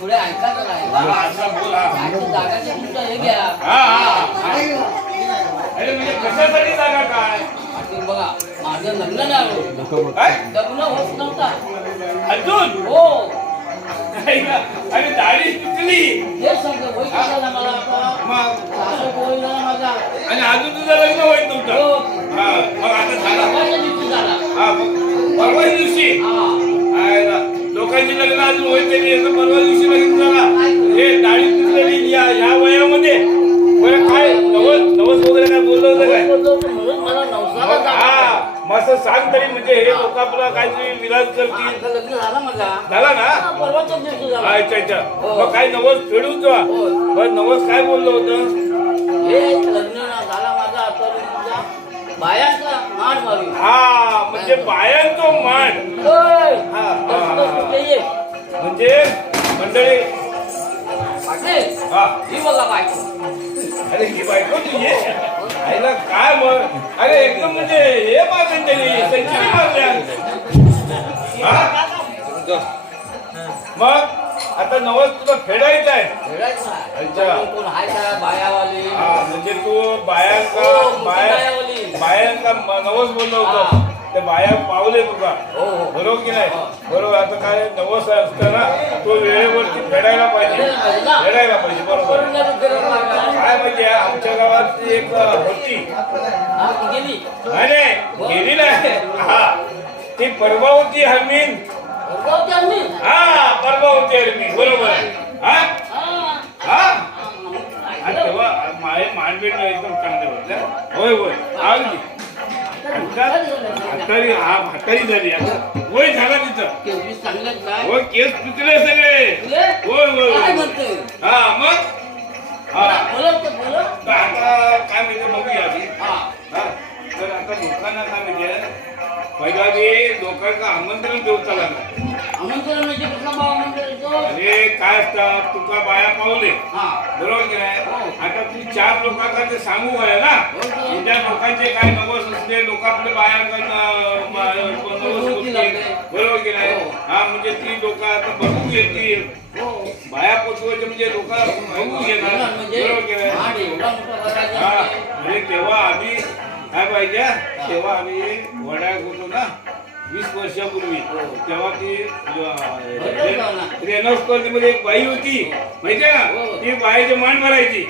पुढे ऐकायचं नाही जागाचे तुमचं हे घ्या. अरे म्हणजे कशासाठी जागा काय बघा माझं लग्न नाही लग्न होत नव्हता अजून हो अरे दाढी सुटली हे सगळं वय झाला मला आता सासू बोलला माझा आणि अजून तुझं लग्न होईल तुमचं मग आता झाला झाला परवा दिवशी लोकांची लग्न अजून होईल तरी परवा दिवशी लग्न झाला हे दाढी सुटलेली या वयामध्ये बरं काय नवस वगैरे काय बोललं होतं काय मला नवसाला मस्त सांग तरी म्हणजे हे लोक आपला काहीतरी विलास करतील लग्न झाला माझा झाला ना परवाच्याच दिवशी झाला अच्छा मग काय नवस फेडून जा बरं नवस काय बोललं होतं हे लग्न झाला माझा तर तुझा बायांचा मान मारी म्हणजे बायांचा मान म्हणजे मंडळी ही बघा बायको अरे ही बायको तुझी आईला काय मग अरे एकदम म्हणजे हे मागून तरी सेंचुरी मारल्या मग आता नवस तुला फेडायचं आहे अच्छा कोण हाय का बायावाली म्हणजे तू बायांका नवस बोललो होतं ते बाया पावले तुका बरोबर की नाही बरोबर आता काय नवस असताना तो वेळेवरती फेडायला पाहिजे बरोबर काय म्हणजे आमच्या गावात एक होती गेली नाही ती पर्वावती हरमीन पर्वावती हरमीन बरोबर तेव्हा मानबीड एकदम चांगलं होय अगदी म्हातारी झाली वय झाला तिथं होय केस पिकले सगळे होय मग आता काय माहिती बघूया तर आता लोकांना काय माहितीये पहिला लोकांना आमंत्रण देऊ चला ना आमंत्रण म्हणजे अरे काय असतात तुका बाया पावले बरोबर की नाही आता तू 4 लोकांना ते सांगू काय ना त्या लोकांचे काय नवस असले लोकांकडे बाया बरोबर की नाही म्हणजे ती लोक आता बघू येतील बाया पोचवायचे म्हणजे लोक बघू घेणार बरोबर की नाही म्हणजे तेव्हा आम्ही काय पाहिजे तेव्हा आम्ही वड्यात होतो ना 20 वर्षापूर्वी तेव्हा ती रेनॉस्पर्धेमध्ये एक बाई होती माहितीये ना ती बाईचे मान भरायची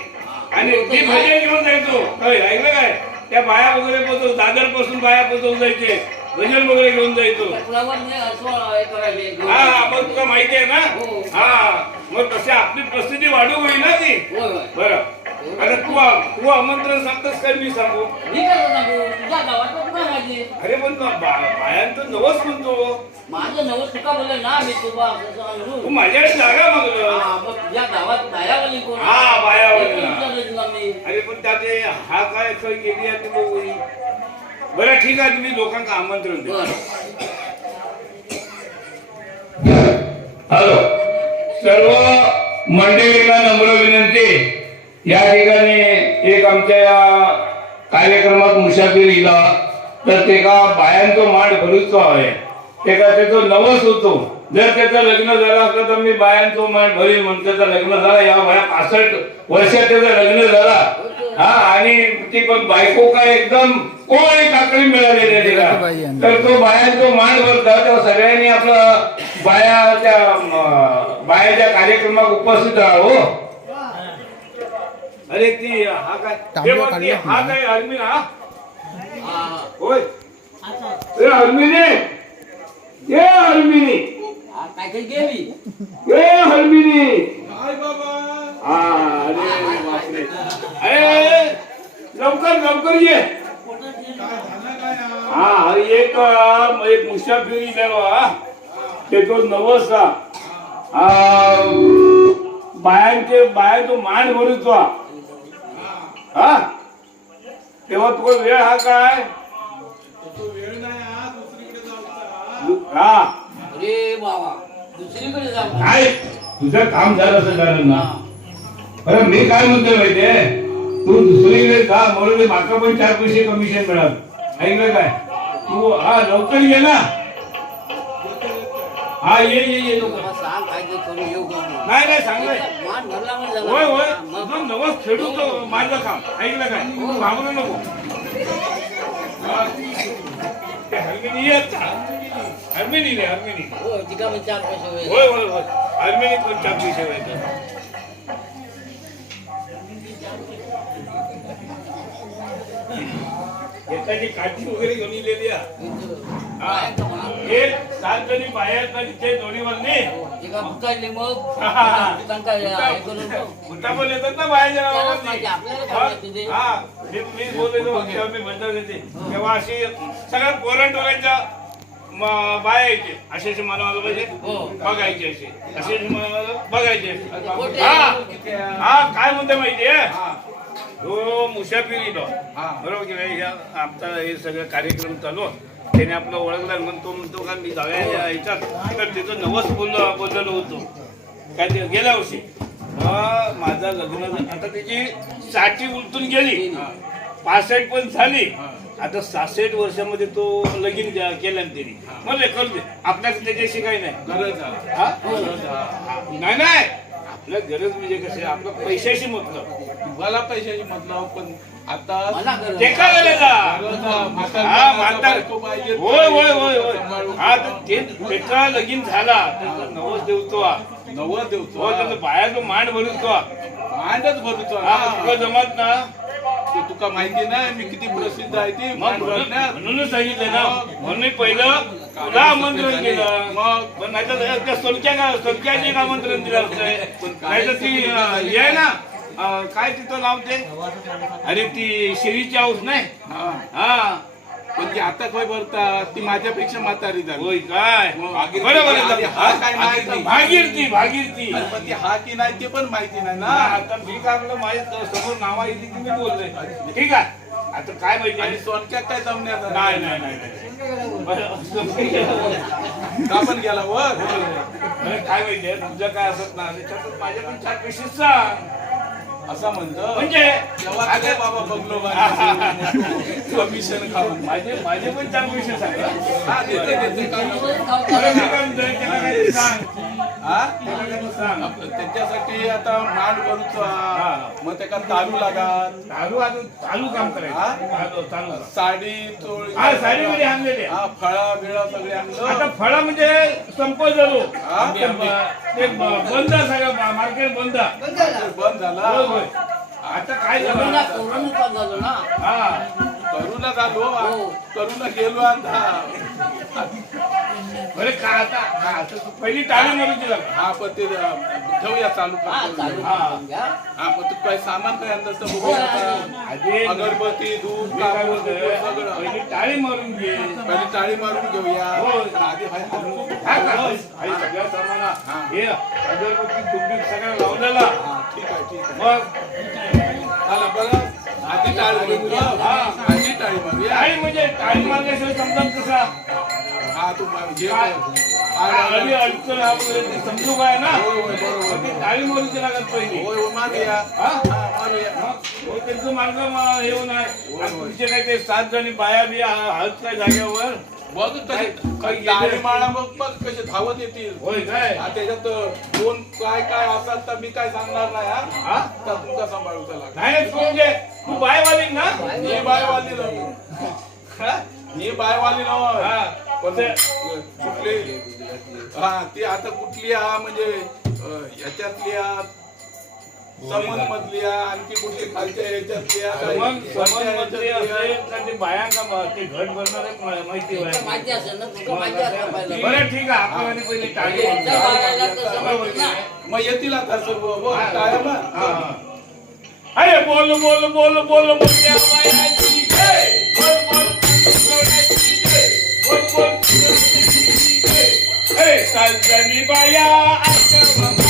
आणि ती भजन घेऊन जायचो ऐकलं काय त्या बाया वगैरे पोचव दादर पासून बाया पोचवून जायचे भजन वगैरे घेऊन जायचो मग तुला माहिती आहे ना मग तशी आपली प्रसिद्धी वाढू होईल ना ती बरं आता तू आमंत्रण सांगतोस काय मी सांगू अरे पण बायांचं नवस म्हणतो माझं नवस तुका बोललं ना मी तू माझ्याकडे जागा मागलो तुझ्या गावात बायावाली कोण बायावाली अरे पण त्याचे हा काय गेली आहे बघू बरं ठीक आहे तुम्ही लोकांना आमंत्रण दे हॅलो सर्व मंडळींना नम्र विनंती या ठिकाणी एक आमच्या या कार्यक्रमात मुसाफिर इला तर ते का बायांचं मांड भरूच आहे ते का त्याचं नवस होतो जर त्याचं लग्न झालं असलं तर मी बायांचं मांड भरील म्हणून त्याचं लग्न झालं या वया 65 वर्षात त्याचं लग्न झाला आणि ती पण बायको काय एकदम कोणी काकडी मिळालेली आहे तिला तर तो बायांचं मांड भरता तर सगळ्यांनी आपलं बायाच्या कार्यक्रमात उपस्थित राहावं अरे ती हा काय अरमीन होय हरमिनी ये हरमिनी काय गेली ये हरमिनी अरे लवकर ये एक मुसाफिरी ते तो नवस बायांचो मान भरूचो तेव्हा तुला वेळ हा काय अरे बाबा दुसरीकडे जा काय तुझं काम झालं असं कारण ना अरे मी काय म्हणतोय माहितीये तू दुसरीकडे जा म्हणून माका पण 4 पैसे कमिशन मिळाल ऐकलं काय तू लवकर ये ना ये सांग काय करू येऊ नाही नाही चांगलं आहे. मान भरला म्हणजे झाला. होय होय मग तुझं नवस खेळून तो माझं काम ऐकलं काय तू घाबरू नको. हा. ते हरमिनी येत हरमिनी रे हरमिनी हो तिका पण 4 पैसे होईल. होय होय होय हरमिनी पण 4 पैसे व्हायचं. एखादी काठी वगैरे घेऊन इलेली आहे. हा. हे 7 जणी बाहेर ना तिथे दोन्हीवरने तिका भुकायली मग हा. त्यांका हे करून कुठं पण येतात ना बाहेरच्या त्याला नावावरती. माहिती, आपल्याला काय हा. माहिती ते? हा. मी बोललेलो तेव्हा मी बंद देते तेव्हा अशी सगळ्या पोरांटोरांच्या बाया यायचे असे मला पाहिजे हो. बघायचे असे बघायचे खोटे. हा हा काय म्हणते माहितीये तो मुसाफिरी बरोबर की नाही आमचा हे सगळं कार्यक्रम चालू त्याने आपलं ओळखलं म्हणतो का मी जाऊया याच्यात तर त्याचं नवस बोललेलो होतो काय ते गेल्या वर्षी माझा लग्न आता त्याची 60 उलटून गेली 65 पण झाली आता 66 वर्षामध्ये तो लगीन केलं त्यांनी म्हणजे करू दे आपल्याला त्याच्याशी काही नाही गरज हा? नाही नाही आपल्या गरज म्हणजे कसे आपलं पैशाशी मतलब तुम्हाला पैशाची मतलब पण आता मला गरज. टेका गेलेला हा म्हातार होय होय होय होय हा तर ते त्याचा लगीन झाला त्याचा नवस देवतो नवं देवतो हो त्याचा बाहेर मांड भरतो मांडच भरतो हा तुका जमत ना ते तुका माहिती नाही मी किती प्रसिद्ध आहे ती मग मांड भरण्यात म्हणूनच सांगितलं ना म्हणून मी पहिलं तुला आमंत्रण केलं मग पण नाही तर त्या सोलक्याने आमंत्रण दिलं असतं नाही तर ती हे आहे ना काय तिथं लावते अरे ती शेरीची हाऊस नाही हा हा पण ती आता काय भरतात ती माझ्यापेक्षा म्हातारी झाली होय काय भागीरथी. बरोबर आधी हा काय माहित नाही. भागीरथी भागीरथी अरे पण ती हा की नाही ते पण माहिती नाही ना ना आता मी काय आपलं माझ्या समोर नावा येते की मी बोललोय ठीक आहे आता काय माहिती आणि सोनक्यात काय जमण्यात नाही नाही नाही बरं. का पण गेला वर अरे काय माहितीये तुझं काय असत ना त्याच्यातच माझ्या पण 4 पैसे सांग असं म्हणतो म्हणजे तेव्हा काय बाबा बघलो कमिशन खाऊन माझे पण 4 पैसे सांग हा देते देते बरं, मी काय म्हणतोय, त्याला काहीतरी सांग हा त्याला काहीतरी सांग त्याच्यासाठी आता मांड करूचा मग त्याला तालू लागात चालू अजून चालू काम करायचं चालू चालू साडी चोळी हा साडी मध्ये आणलेली आहे. हा फळा बिळा सगळे आणलं आता फळा म्हणजे संपत झालो हा? ते बंद सगळं मार्केट बंद बंद झाला होय होय आता काय कोरोना झालं कोरोना चालू झालं ना. हा करूला झालो हो. करूला गेलो आता बरे काय आता तू पहिली टाळी मारून दिला हा पण ते ठेवूया चालू हा करतो. चालू हा. करून घ्या. हा पण तू काय सामान काय आणलं तर हो, बघूया आहे. आता. आधी अगरबत्ती दूध मी काय कापूर बोलतोय, सगळं पहिली टाळी मारून घे पहिली टाळी मारून घेऊया हो. आधी हाय हलवू. काय करतोस? आई सगळ्या सामाना हा. हे अगरबत्ती दुबडी सगळं लावलेला हा, ठीक आहे ठीक आहे मग झालं बरं आधी टाळी मारूया. हा आधी टाळी मारूया टाळी म्हणजे टाळी मारल्याशिवाय समजत कसा हा तू घे काय? आधी अडचण आपण समजू काय ना होय होय बरोबर ती टाळी मारूची लागत पहिली होय होय मारूया हा? हा मारूया हो त्यांचं मार्ग हे होणार आणि तुमचे काय ते 7 जणी बाया बिया हळद काय जागेवर बघ काय टाळी मारा मग बघ कसे धावत येतील होय काय हा, त्याच्यात कोण काय काय असतात तर मी काय सांगणार नाही हा हा तर तुमचा सांभाळूचा लागला नाही तू म्हणजे तू बायवाली ना ही बायवाली नव्हे हा? ही बायवाली नव्हे हा. पण कुठली हा ती आता कुठली हा म्हणजे ह्याच्यातल्या समन मधल्या आणखी कुठली खालच्या ह्याच्यातल्या मग वरच्या संबंधमंत्री ह्याच्यातल्या. असेल तर ते बायांका ते घट भरणार आहे माहिती तुला आहे माहिती असेल ना तुला माहिती असेल पहिलं. बरं ठीक आहे आपल्याला पहिली टाळी एकदा बाळाला तर समजलं ना. मग येतील आता सर्व बघ, काय हा, मग? हा. अरे बोल बोल बोल बोल मोठ्या बायाची जय. बोल बोल सोन्याची जय. बोल बोल सोन्याची जय. ए साजनी बाया आठव मना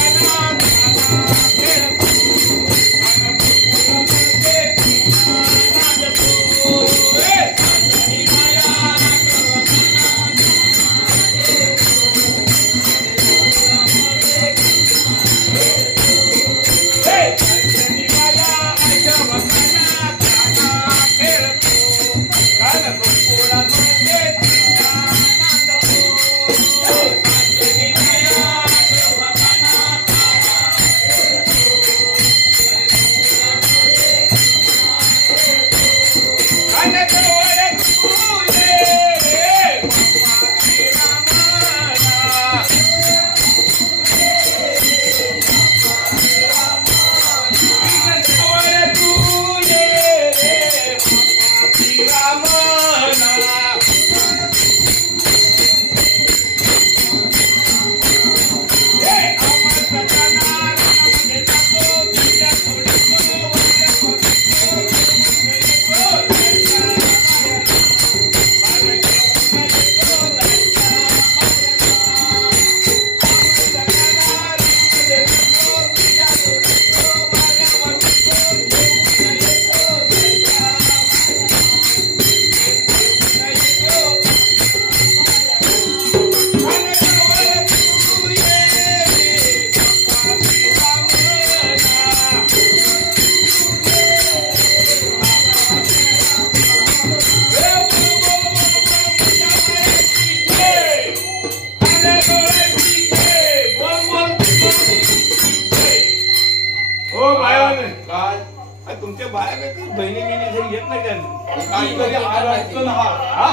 बाया बहिणी घरी येत नाही त्यांना काहीतरी अडचण हा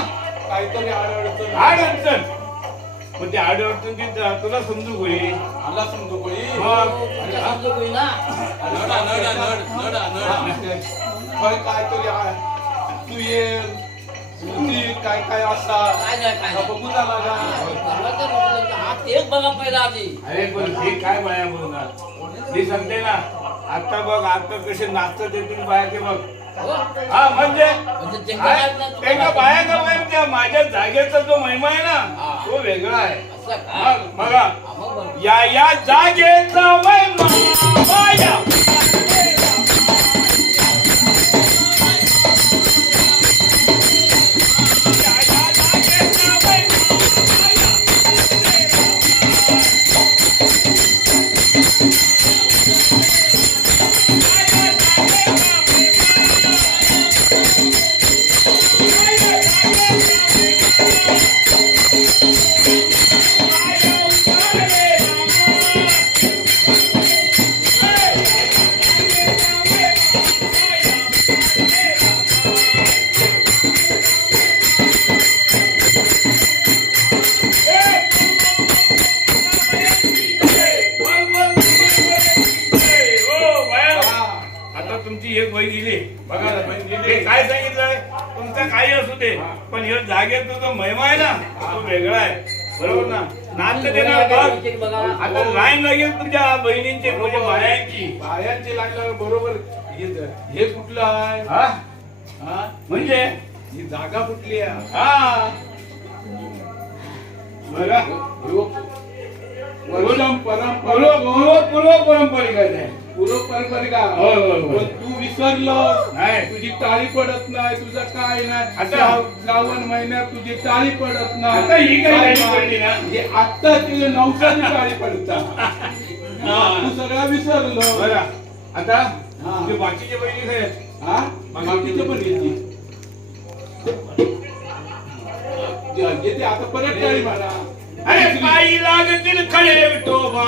काहीतरी अडचण आड अडचण पण ते आड अडचण ती तुला समजू होईल आला समजू कोणी समजू कोणी ना काहीतरी तू ये काय काय असा काय नाही काय नाही. बघू झाला का हा तेच बघा पहिला आधी अरे पण हे काय बाया बोलणार मी सांगते ना आता बघ आता कसे नाचतात येतील बाया ते बघ हो? हा म्हणजे म्हणजे त्यांच्या काळात ना ते का बाया का बाया त्या माझ्या जागेचा जो महिमा आहे ना हा. तो वेगळा आहे असं काय? मग बघा हा, मग बरं. या जागेचा महिमा माया आता तुमची एक वही दिली बघा हे काय सांगितलंय तुमचं काही असू दे पण हे जागेचा जो महिमा आहे ना तो वेगळा आहे बरोबर ना नातं देणार बघ आता लाईन लागेल तुमच्या बहिणींची म्हणजे बायांची बायांची लागलं बरोबर हे कुठलं आहे हा हा? म्हणजे ही जागा कुठली आहे हा बघा वर्षम परंपरा पूर्व पारंपरिक आहे पूर्व परंपरिका होय, होय, होय. पण तू विसरलं नाही. तुझी टाळी पडत नाही तुझं काय नाही आता? श्रावण महिन्यात तुझी टाळी पडत नाही आता ही काय काय टाळी नाही. पडली ना? हे आता तुझे नवसाची टाळी पडतात तू सगळं विसरलं बघा आता हा. ते बाकीचे बहिणी काय आहेत? हा बाकीचे पण येते आता परत टाळी मारा अरे पायी लागतील खडे विठोबा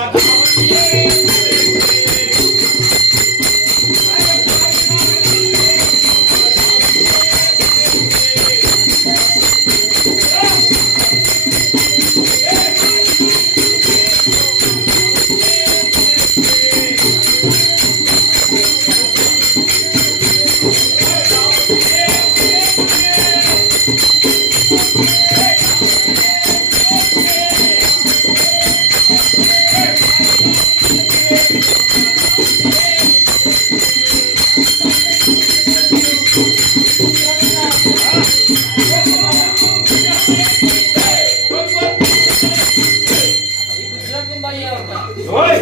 गुजराती बाई आहे बघा. होय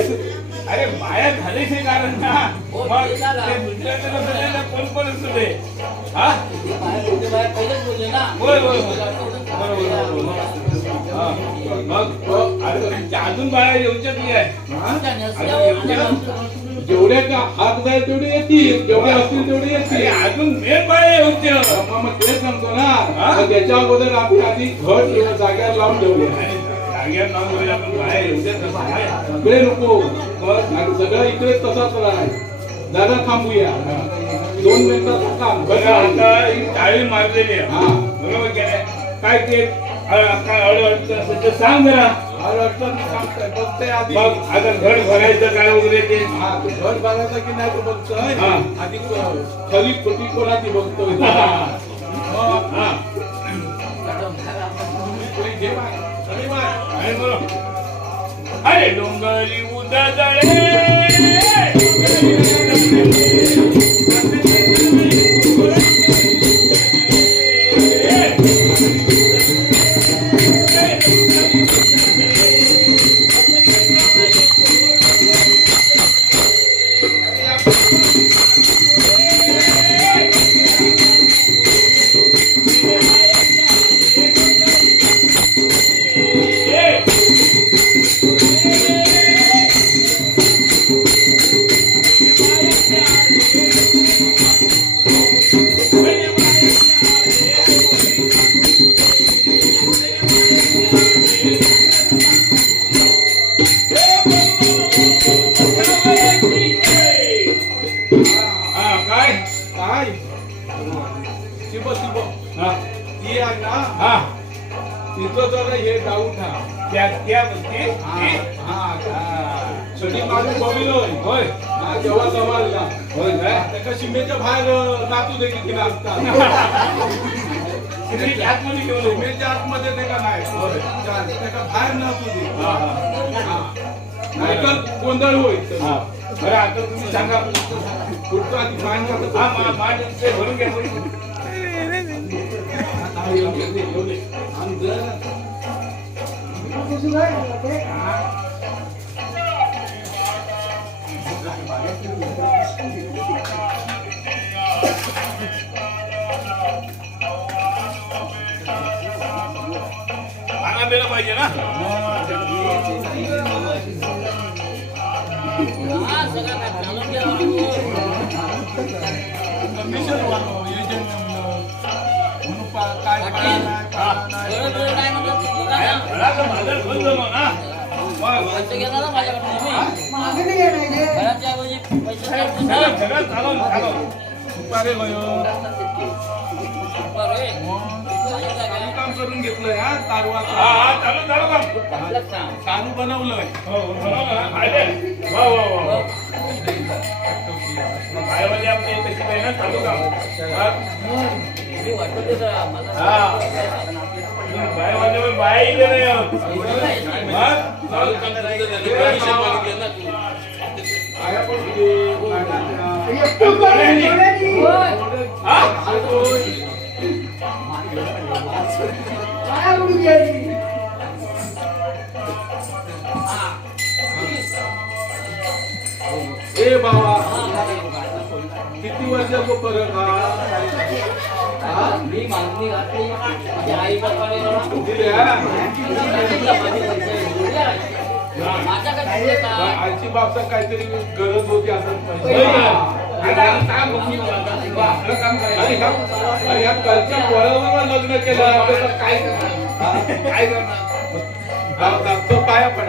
अरे बाया झाल्याचे कारण ना हो, मग ते झालं. ते दुसऱ्याचं नसू दे ना कोण पण असू दे हा ते बाया पहिलेच बोलले ना होय होय होय. बरोबर हा. मग अरे अजून बाया येऊच्या नाही आहे आमच्या नेसल्यावर जेवढे का हात जाईल तेवढे येतील जेवढे असतील तेवढे अरे येतील अजून मेन बाया येऊच्या मग तेच सांगतो ना हा? मग त्याच्या अगोदर आपण आधी घर किंवा जाग्यावर लावून ठेवूया जाग्यावर नाव घेऊन आपण बाया येऊच्या तसं नाही. सगळे नको आणि सगळं इकडे तसाच राहील जरा थांबूया 2 मिनिटाचं काम बघा आता ही टाळी मारलेली आहे हा. बरोबर की नाही? काय ते काय अडचण असेल तर सांग जरा फार अडचण सांगताय बघतोय आधी मग आता घर भरायचं काय वगैरे ते हा तू घर बांधायचं की नाही तू बघतोय हा. आधी खरी खोटी कोणाची बघतोय मग हा. घे बाय. सगळी बाय. आणि बरं. अरे डोंगरी उदळे तुझं जरा हे जाऊ ठा त्या गोष्टी शनी माझं बघितलं होय जेव्हा जवळला होय काय त्याच्या शिमेच्या बाहेर नाचू दे किती नाचतात तुम्ही आतमध्ये घेऊन येऊ. शिमेच्या आतमध्ये ते का नाही त्याच्या बाहेर नाचू दे नाहीतर गोंधळ होईल हा. बरं आता तुम्ही सांगा पुढचं आधी मांड मांडचे भरून घ्या खाना पिलं पाहिजे ना हा सगळं काय चालून गेलं काय म्हणतात घराचं भांडण बंद मग ना मग पैसे घेणार ना माझ्याकडे तुम्ही घराच्या ऐवजी पैसे काढतो ना. सगळं चालवून बरं होय. माझं काय काय? काम करून घेतलंय हा तारवाचं चालू चालू काम आपलंच सांग. तारू बनवलंय हो आले वा वा वा बायवाली आमच्या इथे शिकाय ना चालू काम मी वाटतं ते जरा मला बायवाले बाया इथे नाही आहोत. मग चालू काम आया पण तुझे ए बाबा किती वर्षाचा फरक हा मी मागणी घातली माझ्या आई बापाने मला दिल्या माझ्या काय दिले का? आजची बापचा काहीतरी गरज होती असं या कल्चर वळवलं लग्न केलं आपल्याला काय काय करणार तो पाया पड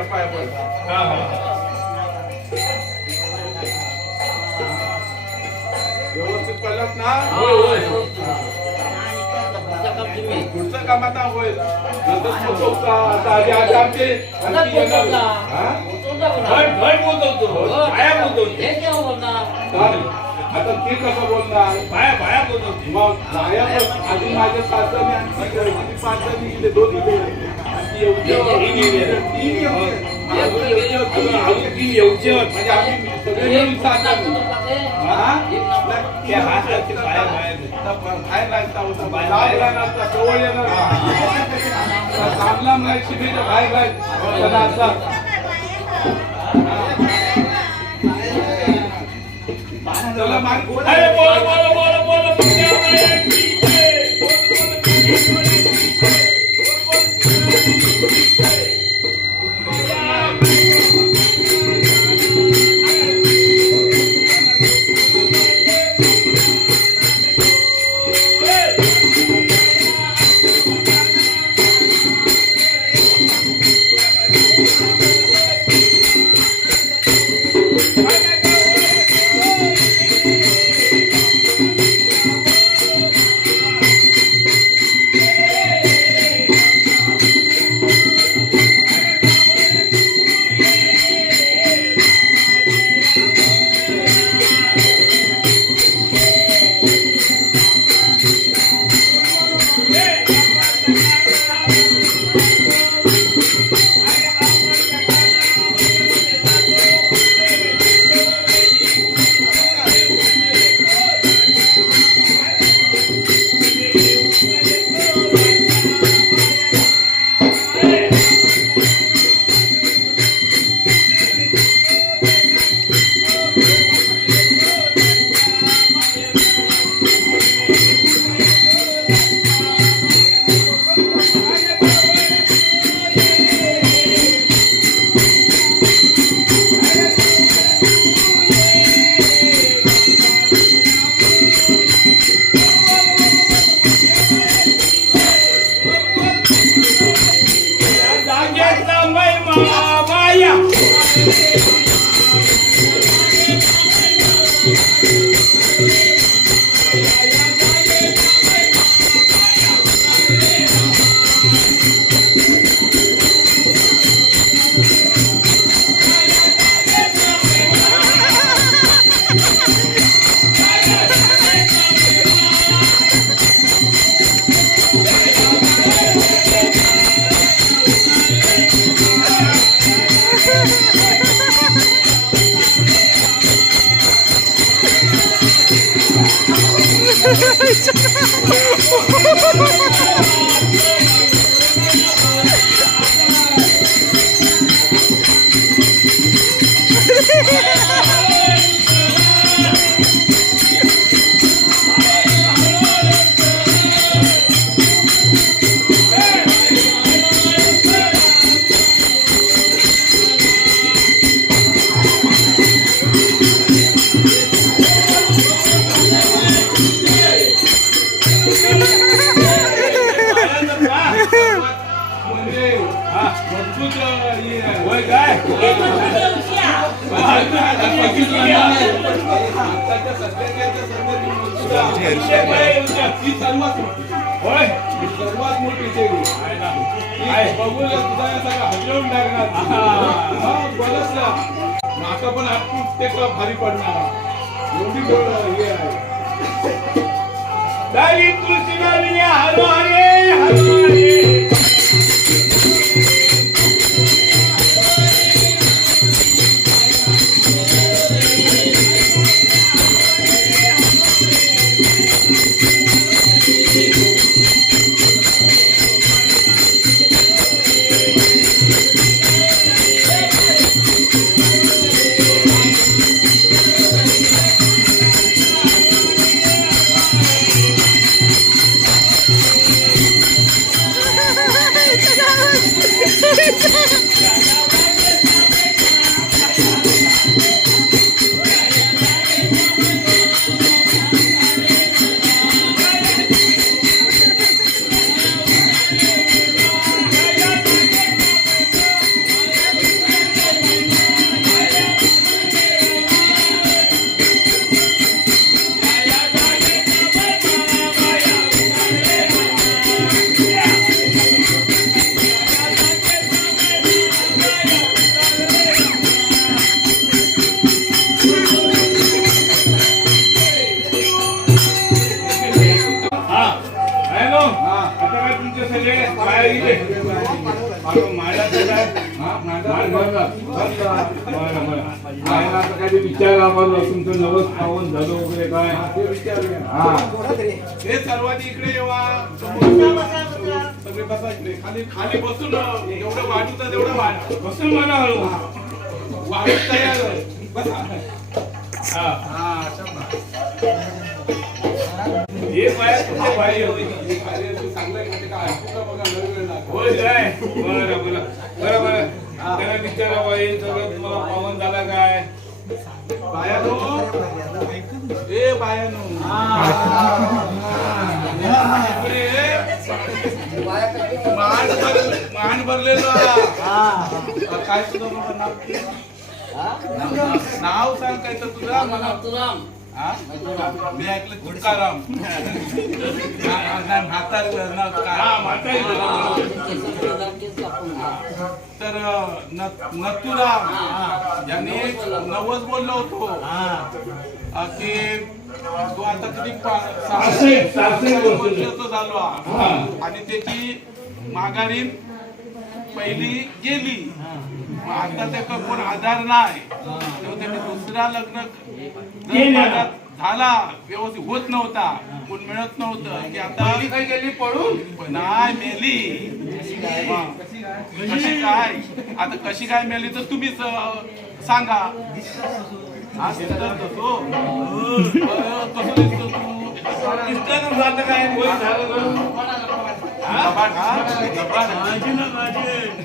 व्यवस्थित पडलात ना पुढचं काम तुम्ही. पुढचं काम आता होईल नंतर पोचवता आता आधी आज आमचे आता आणखी येणार. पोचवला. हा? पोचवला कोणा? घर बोलतो बाया बोलतो हे केव्हा बोलणार? चालेल. आता ती कसं बोलणार बाया बोलतो मग बाया पण आधी माझ्या सासऱ्याने आणखी किती 5 जणी गेले 2 गेले आणखी तीन येऊचे म्हणजे आम्ही सगळे मिळून 7 जणी. हा? बाहेर लागता होता लांब राहणार जवळ येणार लांब लांब राहायची शिमेच्या बाहेर राहायचं चला माग अरे बोल बोल बोल बोल म्हणजे मजबूत हे आहे. होय काय आताच्या सध्याच्या याच्या संदर्भात ही सर्वात मोठी. होय ही सर्वात मोठी देवी. ही बघून सुद्धा सगळं हलवून टाकणार. बरंच ना नाका पण आत ते भारी पडणार एवढी गोड हे आहे. दारी तुळशी गाविले हरो हरे हरो हरे विचार आम्हाला तुमचं नवस खाऊन झालं वगैरे काय ते विचारूया. हा हे सर्वांनी इकडे येवा. सगळे बसा इकडे. खाली खाली बसून एवढं वाढूचा तेवढं वाढ. बसून म्हणा हळू वाढूच तयार आहे. बसा. हा हा शंभर. हे पाय तुमच्या पायी होईल हे कार्य तू चांगलं आहे म्हणजे काय ऐकू का बघा लय वेळ लागतो. होय काय बरं बरं बरं बरं त्याला विचारा बाई सगळं तुम्हाला पावन झाला काय बायानो ए बायानो मान भरलेलं काय तुझं नाव सांग काय तर तुझं तुराम हा? मी ऐकलं तुकाराम म्हातारं नाव काय? हा म्हातारी तर नथुराम यांनी नवस बोललो होतो की तो आता किती 66 वर्षाचा झालो आणि त्याची माघारी पहिली गेली. मग आता त्याचा कोण आधार नाही तेव्हा त्याने दुसरा लग्न झाला व्यवस्थित होत नव्हता कोण मिळत नव्हतं की आता काय गेली पळून नाही मेली. कशी काय आता कशी काय मेली तर तुम्हीच सांगा. आज तसो कसं दिसतो तू इष्टानं जातं काय होय झालं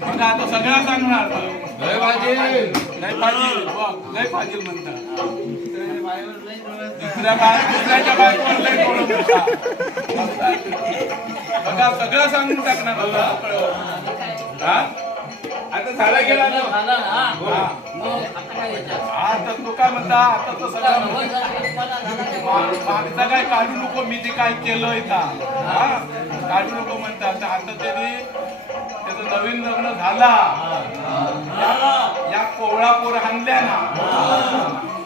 मग आता सगळ्या सांगणार लय पाहिजे लय पाहिजे म्हणतात. दुसऱ्याच्या बायकोवर लय डोळं मोठा. बघा सगळं सांगून टाकणार होता. आता झाला गेला ना झाला ना मग आता काय याच्यात आता तो काय म्हणता आता तो सगळं मागचा काय काढू नको मी जे काय केलंय का काढू नको म्हणतात. आता त्याने त्याचं नवीन लग्न झाला या कोवळा पोर हाणल्या ना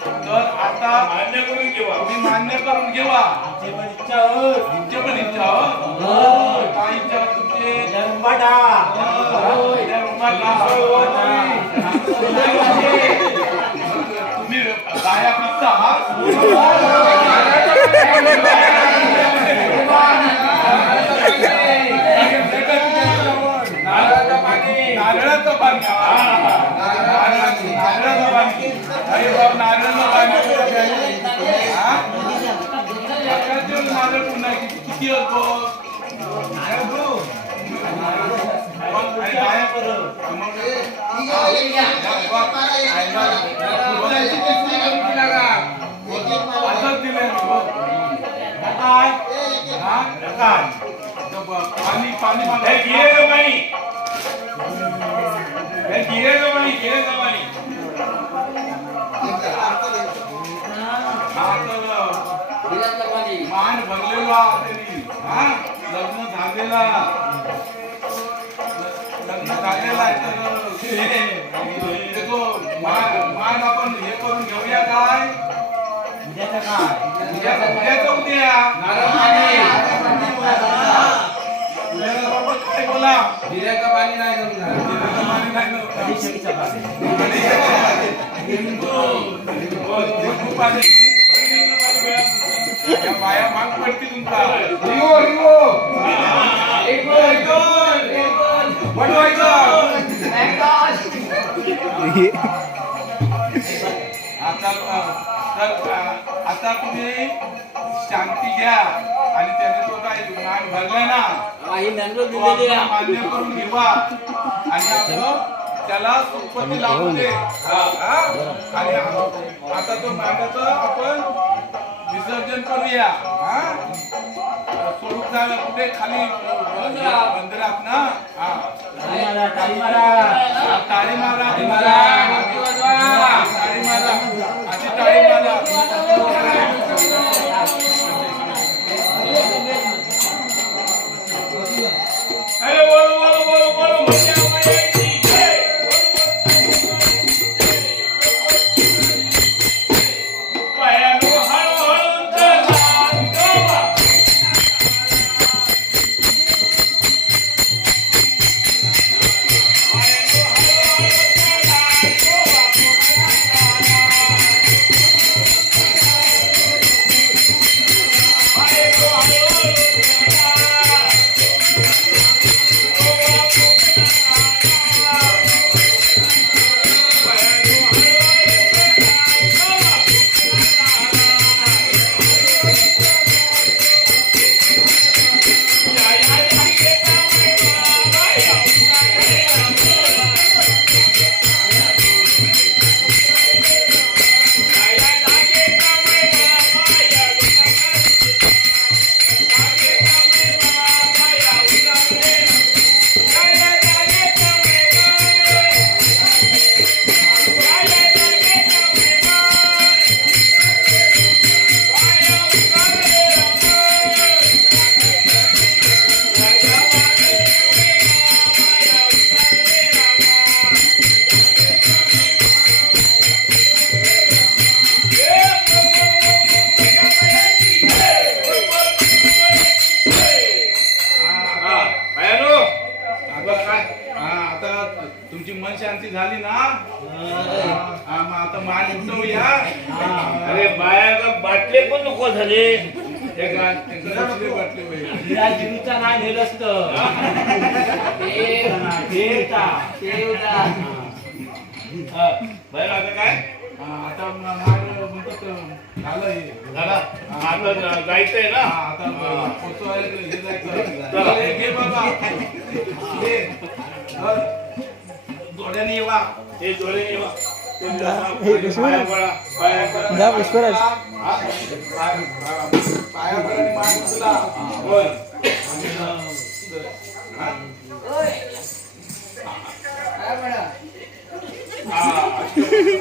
तर आता मान्य करून घेवा तुम्ही मान्य करून घेवा. तुमचे पण इच्छा हो काय इच्छा तुमचे तुम्ही बाया पिता अरे बाप नारळाला पाणी हा? आकाशात नारळ पुन्हा किती असतो पाणी पाणी गिरेचं पाणी गिरेचं पाणी गिरेचं पाणी मान भरलेला लग्न झालेला मान आपण हे करून घेऊया काय काय बोला जिऱ्याचं पाणी नाही बाया माग पडते तुमचा आता तुम्ही शांती घ्या आणि त्याने तो काय मान भरलाय ना तो आपण मान्य करून घेवा आणि आपण त्याला सुपती लावून दे आणि आता तो मांडाचं आपण विसर्जन करूया स्वरूप झालं कुठे खाली बंदरात ना टाळी मारा टाळी मारा अशी टाळी मारा अरे बोलो बोलो बोलो बोलो मजा मायाची पायानो हळूहळू चला गोवा तुमची मन शांती झाली ना मग आता मान उठवूया अरे बाया बाटले पण नको झाले जिरूचा नाही नेलं असतं बाहेर आता काय आता मान झालं झाला आता जायचंय ना आता पोचवायला हे जायचं घे बाबा जोड्याने येवा हे जोडे येवा पाया पडा पाया पडा पाया पडा मान उचला बोल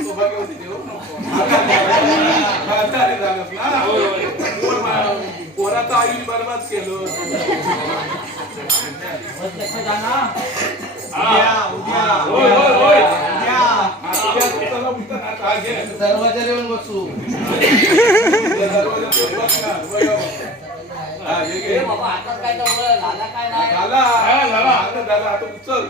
सौभाग्य होती देऊ पोराचं आयुष्य बरबाद केलं दरवाजा येऊन बसू बाबा आता काय तर झाला काय नाही आता उचल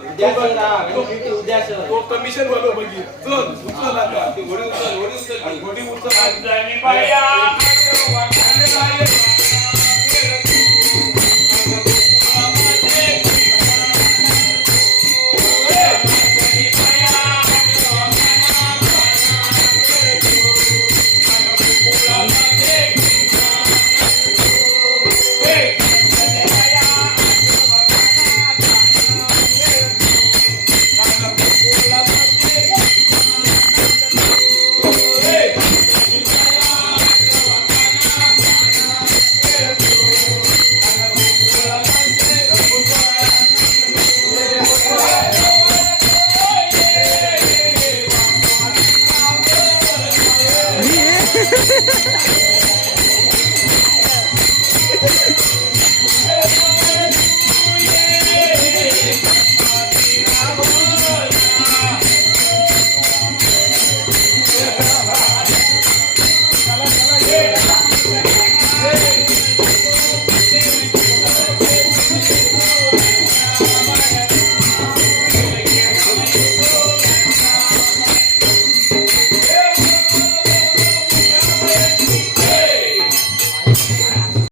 उद्या तो कमिशन वालो बघी चल उचल आता ती घोडी उचल आणि बाया आहे